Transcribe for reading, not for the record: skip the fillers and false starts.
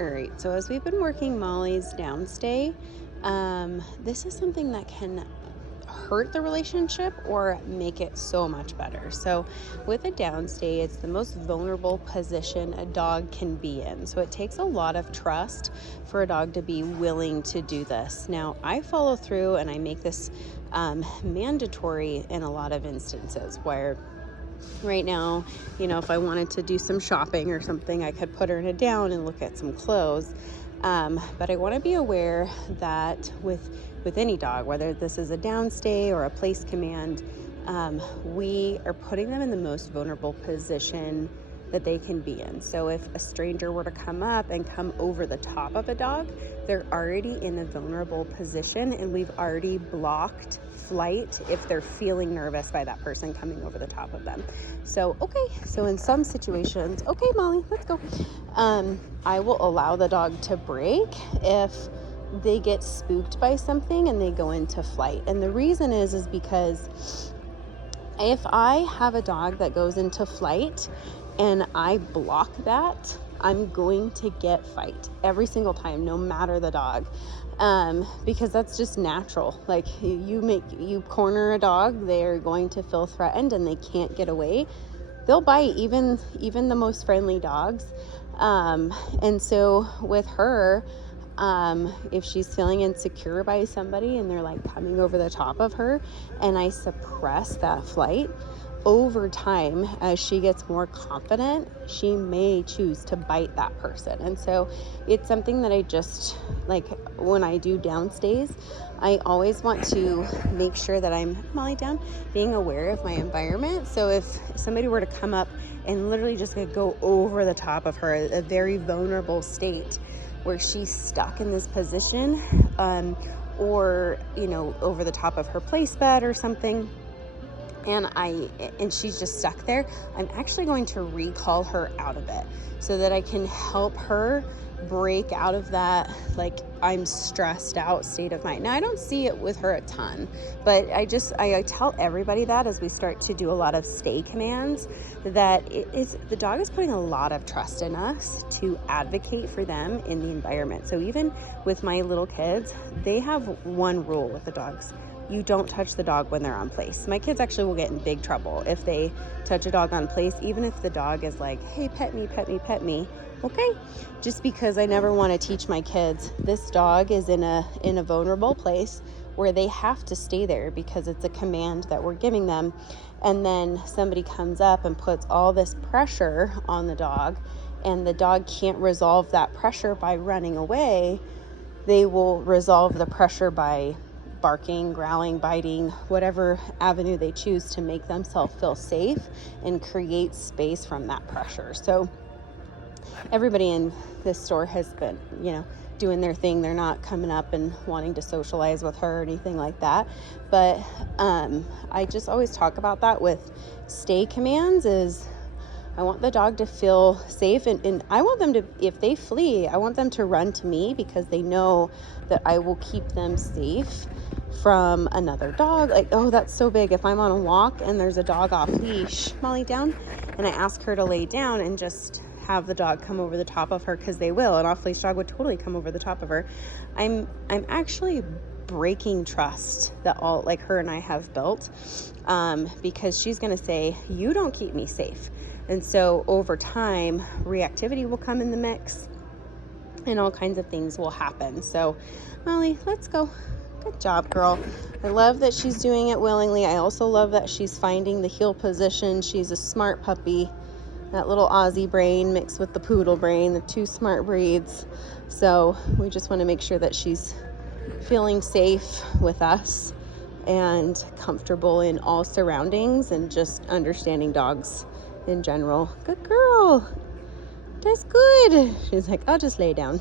All right, so as we've been working Molly's downstay, this is something that can hurt the relationship or make it so much better. So with a downstay, it's the most vulnerable position a dog can be in. So it takes a lot of trust for a dog to be willing to do this. Now, I follow through and I make this mandatory in a lot of instances where right now, if I wanted to do some shopping or something, I could put her in a down and look at some clothes. But I want to be aware that with any dog, whether this is a downstay or a place command, we are putting them in the most vulnerable position that they can be in. So if a stranger were to come up and come over the top of a dog, they're already in a vulnerable position, and we've already blocked flight if they're feeling nervous by that person coming over the top of them. So in some situations, okay, Molly, let's go. I will allow the dog to break if they get spooked by something and they go into flight. And the reason is because if I have a dog that goes into flight and I block that, I'm going to get fight every single time, no matter the dog. Because that's just natural. Like you corner a dog, they're going to feel threatened and they can't get away. They'll bite even the most friendly dogs. And so with her, if she's feeling insecure by somebody and they're like coming over the top of her and I suppress that flight, over time, as she gets more confident, she may choose to bite that person. And so it's something that I just, like when I do downstays, I always want to make sure that I'm Molly down, being aware of my environment. So if somebody were to come up and literally just go over the top of her, a very vulnerable state where she's stuck in this position, or, over the top of her place bed or something, and she's just stuck there, I'm actually going to recall her out of it so that I can help her break out of that, like, I'm stressed out state of mind. Now, I don't see it with her a ton, but I tell everybody that as we start to do a lot of stay commands, that the dog is putting a lot of trust in us to advocate for them in the environment. So even with my little kids, they have one rule with the dogs: you don't touch the dog when they're on place. My kids actually will get in big trouble if they touch a dog on place, even if the dog is like, hey, pet me, pet me, pet me. Okay, just because I never want to teach my kids this dog is in a vulnerable place where they have to stay there because it's a command that we're giving them. And then somebody comes up and puts all this pressure on the dog, and the dog can't resolve that pressure by running away. They will resolve the pressure by barking, growling, biting, whatever avenue they choose to make themselves feel safe and create space from that pressure. So everybody in this store has been, doing their thing. They're not coming up and wanting to socialize with her or anything like that. But I just always talk about that with stay commands is I want the dog to feel safe, and I want them to, if they flee, I want them to run to me because they know that I will keep them safe from another dog. Like, oh, that's so big. If I'm on a walk and there's a dog off leash, Molly down, and I ask her to lay down and just have the dog come over the top of her, because they will. An off leash dog would totally come over the top of her. I'm actually breaking trust that all, like, her and I have built, because she's going to say, you don't keep me safe. And so over time, reactivity will come in the mix and all kinds of things will happen. So Molly, let's go. Good job, girl. I love that she's doing it willingly. I also love that she's finding the heel position. She's a smart puppy. That little Aussie brain mixed with the poodle brain, the two smart breeds. So we just want to make sure that she's feeling safe with us and comfortable in all surroundings and just understanding dogs in general. Good girl. That's good. She's like, I'll just lay down.